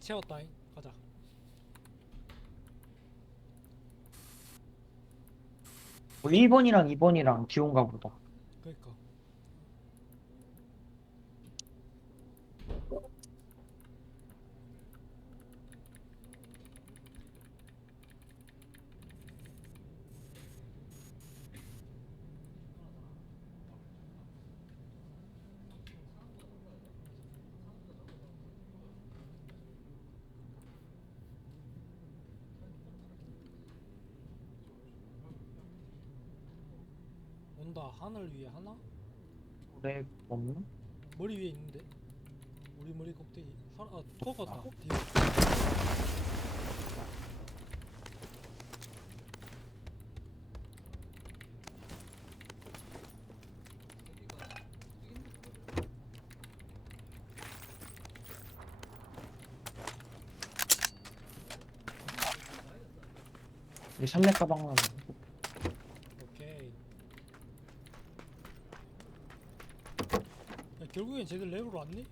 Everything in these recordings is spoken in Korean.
채웠다잉 가자 뭐 1번이랑 2번이랑 기온가 보다. 그니까 온다 하늘 위에 하나? 그래 없나? 머리 위에 있는데 우리 머리 꼭대기 사, 아 토거다 뒤에 이 삼렙 가방 하나. 오케이 야, 결국엔 쟤들 랩으로 왔니?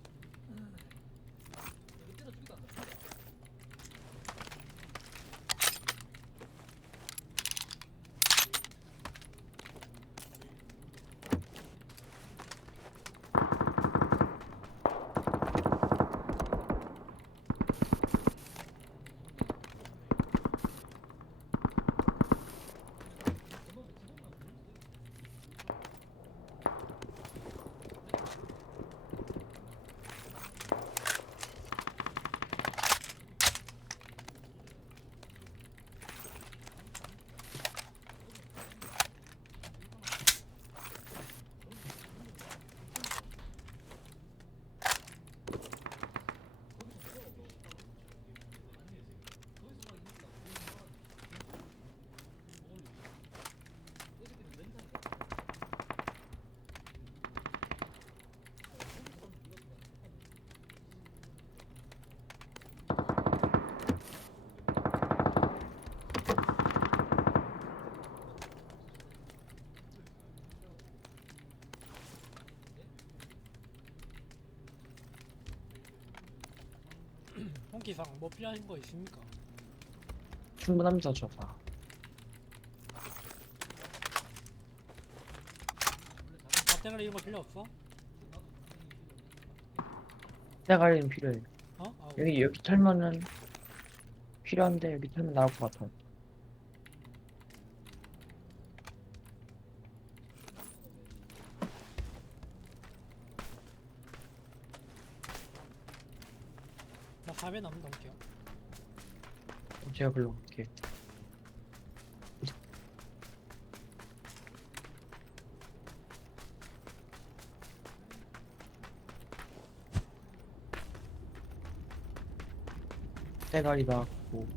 홍기상 뭐 필요하신 거 있습니까? 충분합니다 저가. 밭대가리 이런 거 필요 없어? 때갈리는 필요해. 어? 아, 여기 여기 털면은 필요한데 여기 털면 나올 것 같아. 나 4배 남은 넘게요 제가 갈게. 때갈이 나왔고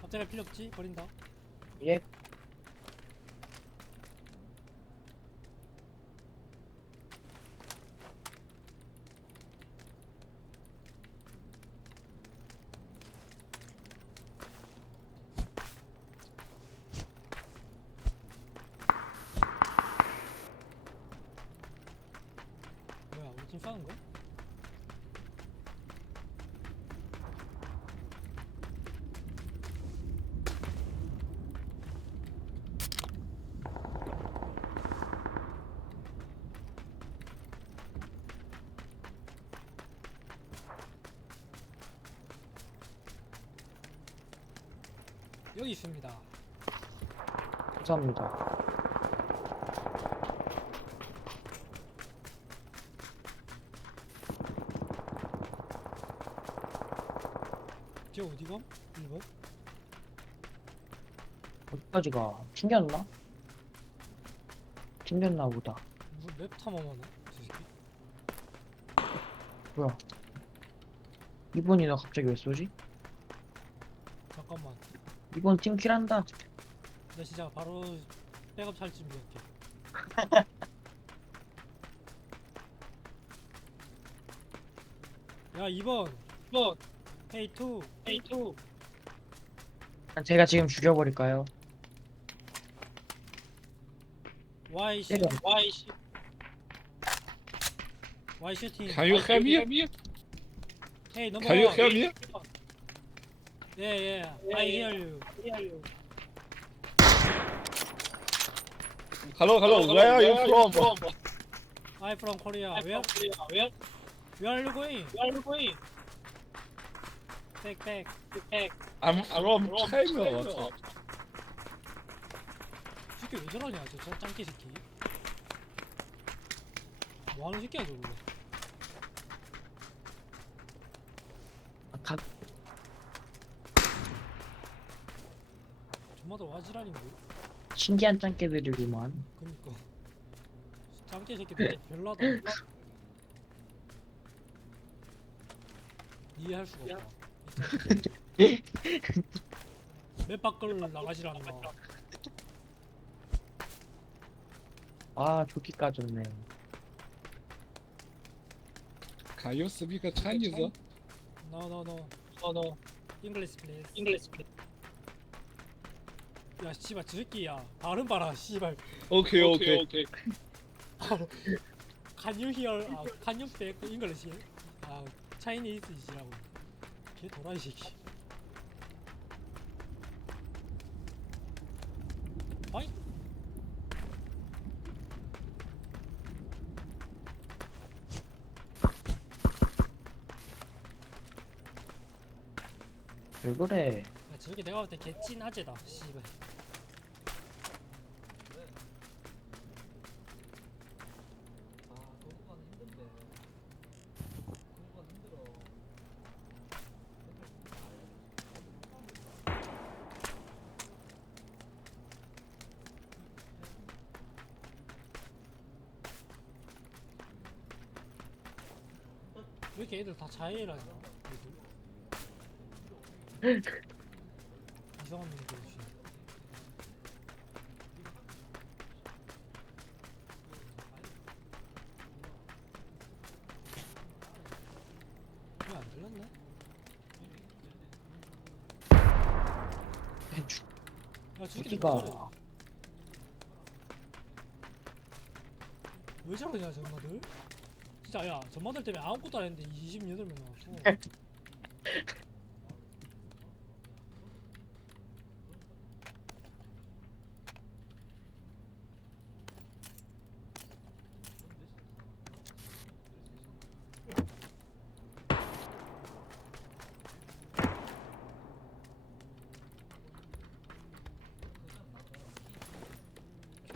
밭대가리 필요 없지? 버린다 예 여기 있습니다 감사합니다. 쟤 어디가? 1번? 어디까지가 튕겼나? 튕겼나 보다. 무슨 맵 탐험하네 저 새끼 뭐야? 이번이 나 갑자기 왜 쏘지? 잠깐만 이번 팀킬 한다. 나 진짜 바로 백업 찰 준비할게 야 2번 2번 A2 A2 제가 지금 죽여버릴까요? Y10 때려. Y10 Why shooting? Can you hear me? Hey, number Can you one. hear me? Yeah, yeah, I hear you. Hello, hello. Where are you from? I'm from Korea. Where? Where? Where are you going? Where are you going? Back, back, back. I'm from China. 새끼 왜 저러냐, 저, 저 짱깨 새끼. 뭐 하는 새끼야, 저거. 아, 각 저마다 와지랄인데. 신기한 짱깨들이구만. 그니까. 짱깨 새끼들 별나다. 이해할 수가 없다. 맵 밖을 나가질 않나. 아 좋기 까졌네. Can you speak Chinese? No, no, no. No, no. English, please. English, please. 야, 씨발, 저 새끼야. 발음 봐라, 씨발. Okay, okay. okay. Can you hear? 아, can you speak English? 아, Chinese이시라고. 걔 도라이 새끼. 아이. 왜 그래? 야, 저게 내가 볼 때 개찐 아재다. 씨발. 애들? 이상한 놈들 씨. 왜안 들렸네? 죽- 야 저기 죽기가 왜 저러냐 전마들? 진짜 야 전마들 때문에 아무것도 안 했는데 28명 나왔어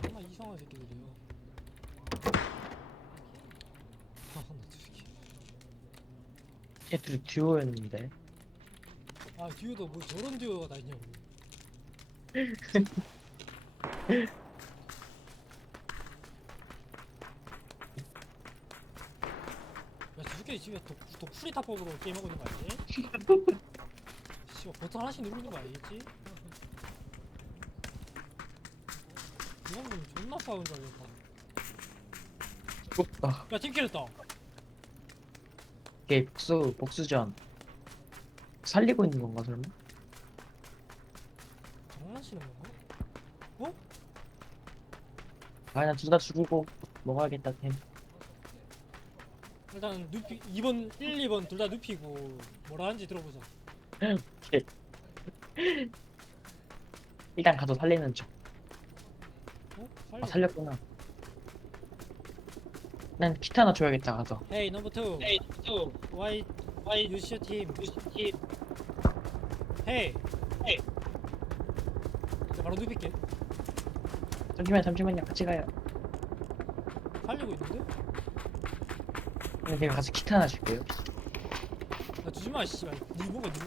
정말 이상한 새끼들이야 아나 새끼 얘들 듀오였는데. 아 듀오도 뭐 저런 듀오가 다 있냐고 야저 새끼 집에 독, 독수리 타법으로 게임하고 있는 거 알지? 씨발 버튼 하나씩 누르는 거? 이건 놈 존나 싸운 줄 알겠다 부럽다. 야 팀킬 했다 이게 복수 복수전. 살리고 있는 건가 설마? 장난치는 건가? 아나 둘 다 죽이고 먹어야겠다 템. 일단 누피 2번 1, 2번 둘다 눕히고 뭐라 하는지 들어보자 일단 가서 살리는 척. 어? 아 살려 살렸구나. 난 키트 하나 줘야겠다 가서. Hey number two Hey, two. Why why you shoot him? Hit. Hey Hey. 자, 바로 눕힐게 잠시만 잠시만요 같이 가요. 살리고 있는데? 근데 제가 가서 키트 하나 줄게요. 나 주지 마 씨발 니 뭔가 니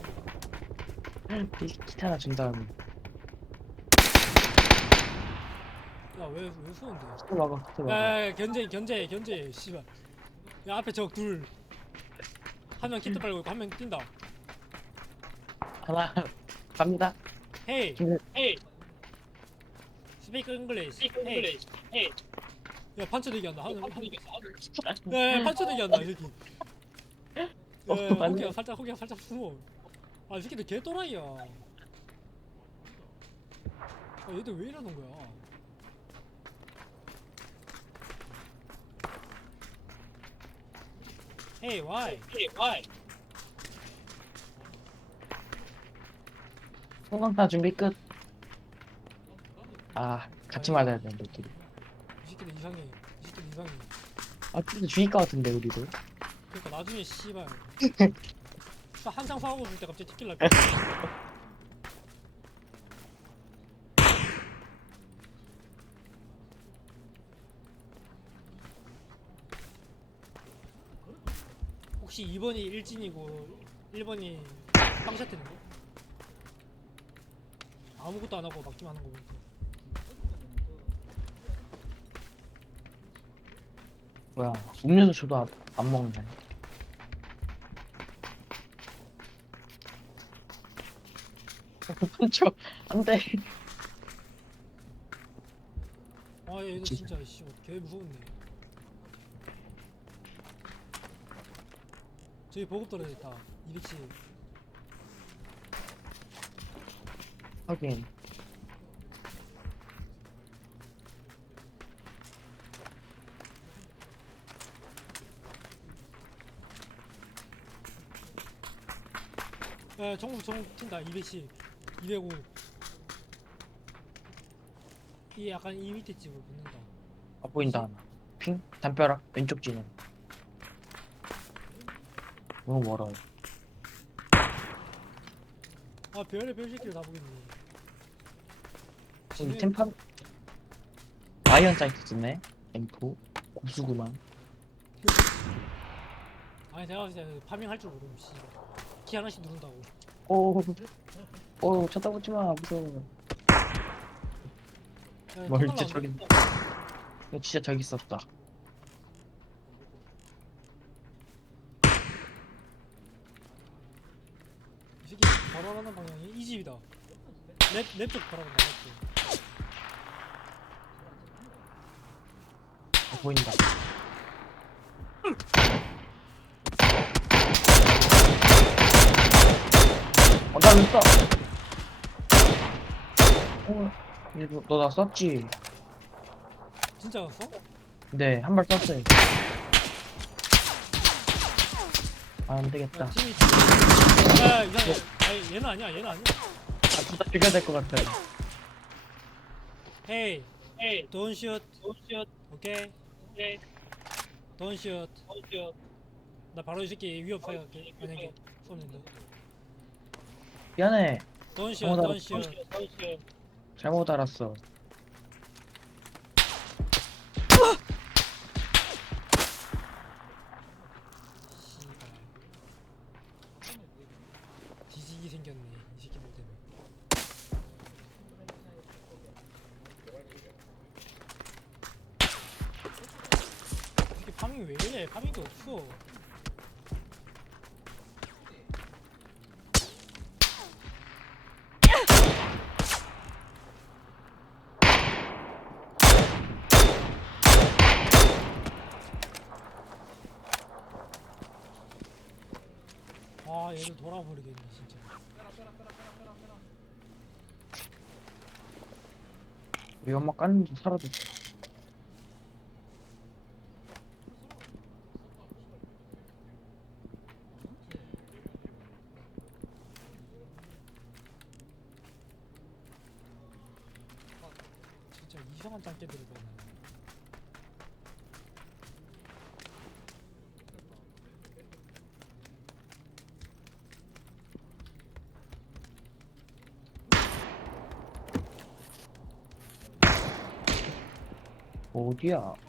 뭔가 이 키트 하나 준 다음에 왜 왜 쏘는데 먹어 키트 먹어. 야야 야 견제 견제 견제 씨발. 야 앞에 저 둘 한 명 키트 빨고 있고 한 명 뛴다. 하나 갑니다. Hey Hey, speak English speak Hey English. Hey. 야 판처 대기 한다. 한, 한, 어, 야, 야 판처 대기 한다 이 새끼 어, 야, 야, 맞네. 호기야 살짝 호기야 살짝 숨어. 아 이 새끼들 개 또라이야. 아 얘들 왜 이러는 거야 Hey, why? Hey, why? 성광탄 준비 끝. 아, 같이 맞아야 되는데, 둘이. 이 새끼들 이상해. 이 새끼들 이상해. 아, 근데 주의과 같은데, 우리도. 그러니까 나중에 씨발 한창 싸우고 있을 때 갑자기 티킬라 혹시 2번이 일진이고 1번이 빵샷 되는 거? 아무것도 안 하고 막기만 하는 거 보니까 뭐야, 음료수 줘도 안, 안 먹네. 저, 안 돼. 아 얘들 진짜. 진짜 씨, 개 무서운데 저기 보급 떨어졌다 210 하긴. 야, 정국 정국 튄다. 210, 205. 이 약간 이 밑에 집으로 붙는다. 아, 보인다, 하나. 핑? 담벼락? 왼쪽 진영. 너무 멀어요. 아 별의 별 새끼를 다 보겠네. 지금- 템판? 아이언 사이트 쓰네? M4? 고수구만. 아니 내가 봤을 때 파밍 할 줄 모르고 씨. 키 하나씩 누른다고. 오, 오, 쳐다보지 마, 무서워. 야, 뭘 진짜. 저기, 이거 진짜 저기 있었다. 이 새끼 바로 가는 방향이 이 집이다. 바로 간다. 랩쪽. 어, 보인다. 어, 나 있어. 어, 이거 너나 썼지? 진짜 갔어? 네, 한 발 썼어요. 아, 안 되겠다. 야, 팀이 팀이. 야 이상해. 아니 얘는 아니야. 얘는 아니야. 아, 진짜 죽여야 될것 같아. Hey, hey, don't shoot, don't shoot. Okay, okay. Don't shoot, don't shoot. 나 바로 이 새끼 위협 사용할게. 만약에 쏘는데. 미안해. Don't shoot, 잘못 don't 알았어. shoot, don't shoot. 잘못 알았어. 씨발. 뒤지기 생겼네 이 새끼들 때문에. 이게 파밍 왜 이래? 없어. 아 얘들 돌아버리겠네 진짜. 우리 엄마 줄 사라졌어. 진짜 이상한 짱깨들이 많아. 어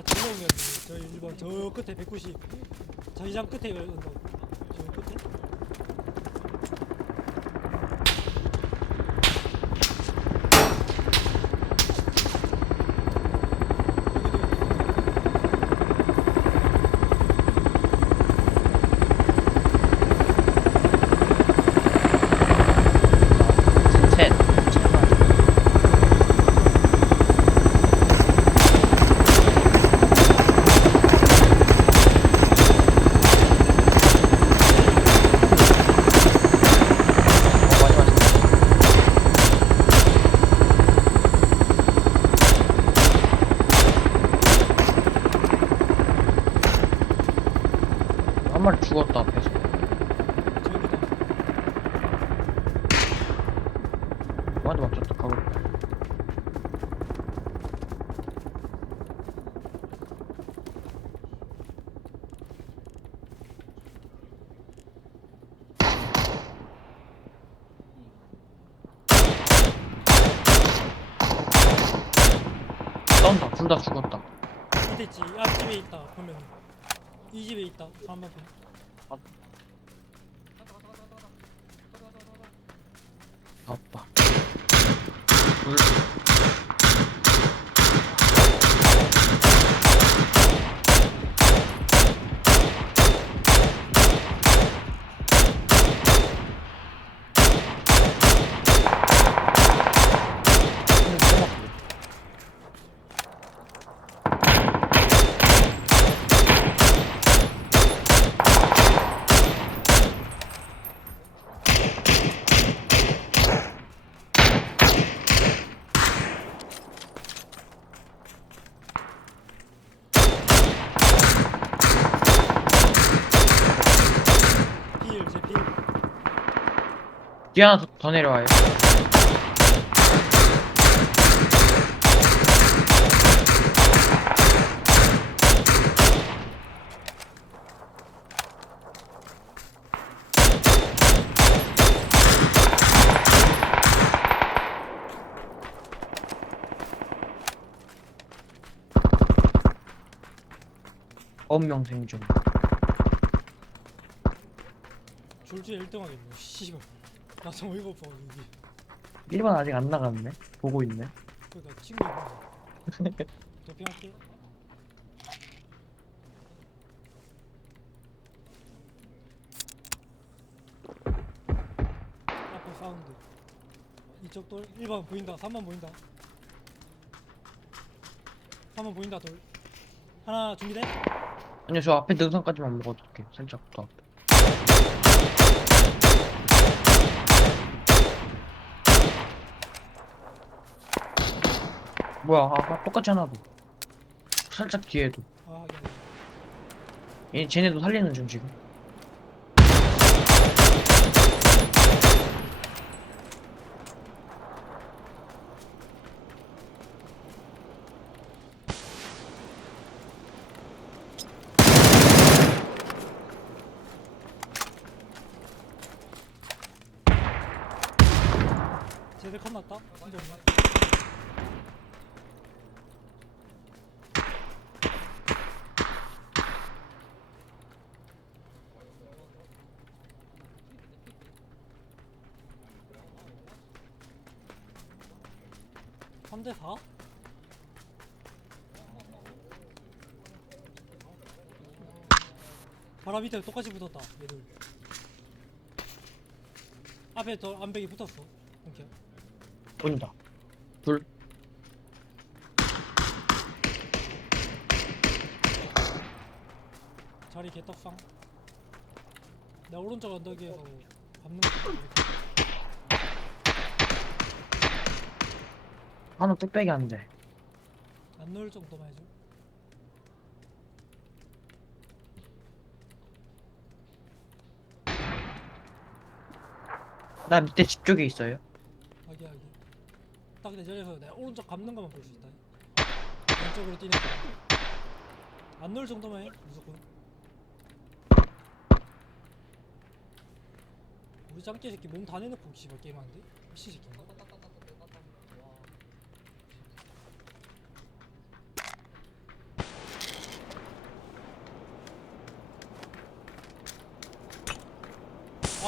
아 정명이었네. 저 1번 저 끝에 190. 자기장 끝에 언덕. 저 끝에? 죽었다 앞에서. 맞아 맞췄다 가고. 쏜다 둘 다 죽었다. 밑에 있지? 앞집에 있다 보면. 이 집에 있다 반반편 아빠 뒤 하나 더, 더 내려와요. 엄명 생존 졸지에 1등 하겠네. 씨발 나 이거 없어 여기 1번 아직 안 나갔네. 보고 있네. 그니까 친구 있네 도핑할게. 앞에 사운드. 이쪽 돌 1번 보인다. 3번 보인다. 3번 보인다 돌. 하나 준비돼? 아니요 저 앞에 능선까지만 먹어도 될게. 살짝 더 앞에 뭐야 아, 아, 똑같이 하나 더. 살짝 뒤에도. 아 하긴 하긴. 얘 쟤네도 살리는 중 지금 3대 4? 바람 밑에 똑같이 붙었다 얘들 앞에 저 암벽이 붙었어 이렇게 보인다. 둘. 자리 개떡상 내 오른쪽 언덕에서 밟는 거 하나 뚝배기 한대 안 넣을 정도만 해줘. 나 밑에 집 쪽에 있어요. 아기 아기. 딱 내 자리에서 내 오른쪽 밟는 것만 볼 수 있다. 왼쪽으로 뛰는 거 안 넣을 정도만 해 무조건. 우리 짱깨 새끼 몸 다 내놓고 씨발 게임하는데? 미친 새끼인가?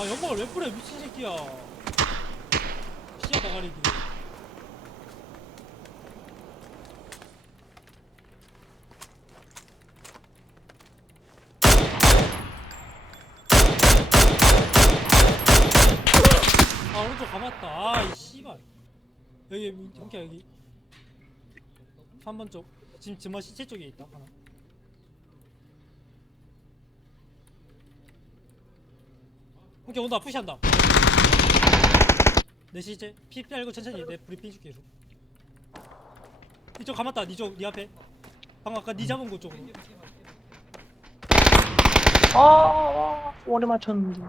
아 연막을 왜 뿌려 미친 새끼야. 시야 나가리기 아 오른쪽 감았다. 아이 씨발. 여기 여기 여기 3번 쪽. 지금 지마 시체 쪽에 있다 하나 오케이 온다. 푸시한다. 내 시체. 피 빨고 천천히 내 브리핑 줄게 계속. 이쪽 감았다. 니쪽 니 앞에. 방금 아까 니 잡은 곳 쪽으로. 아. 오래 맞췄는데